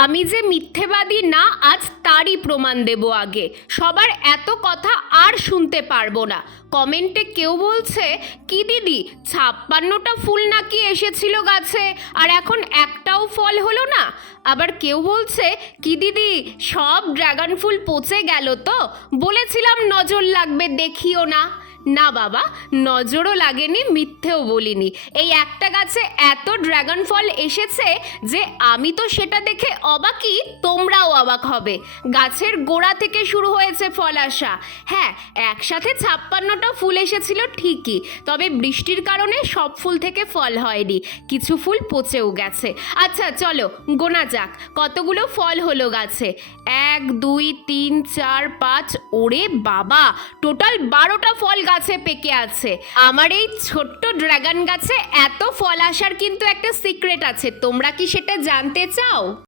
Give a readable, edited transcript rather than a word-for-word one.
আমি যে মিথ্যেবাদী না আজ তারই প্রমাণ দেব আগে। সবার এত কথা আর শুনতে পারবো না। কমেন্টে কেউ বলছে, কি দিদি 56টা ফুল নাকি এসেছিল গাছে আর এখন একটাও ফল হলো না। আবার কেউ বলছে, কি দিদি সব ড্রাগন ফুল পচে গেল তো, বলেছিলাম নজর লাগবে দেখিও না। না বাবা, নজরও লাগেনি, মিথ্যেও বলিনি। এই একটা গাছে এত ড্রাগন ফল এসেছে যে আমি তো সেটা দেখে অবাকই, তোমরাও অবাক হবে। গাছের গোড়া থেকে শুরু হয়েছে ফল আসা। হ্যাঁ, একসাথে 56টা ফুল এসেছিল ঠিকই, তবে বৃষ্টির কারণে সব ফুল থেকে ফল হয়নি, কিছু ফুল পচেও গেছে। আচ্ছা চলো গোনা যাক, কতগুলো ফল হলো গাছে। 1 2 3 4 5, ওরে বাবা, টোটাল 12টা ফল গাছে পেকে আছে। আমার এই ছোট্ট ড্রাগন গাছে এত ফল আসার কিন্তু একটা সিক্রেট আছে, তোমরা কি সেটা জানতে চাও?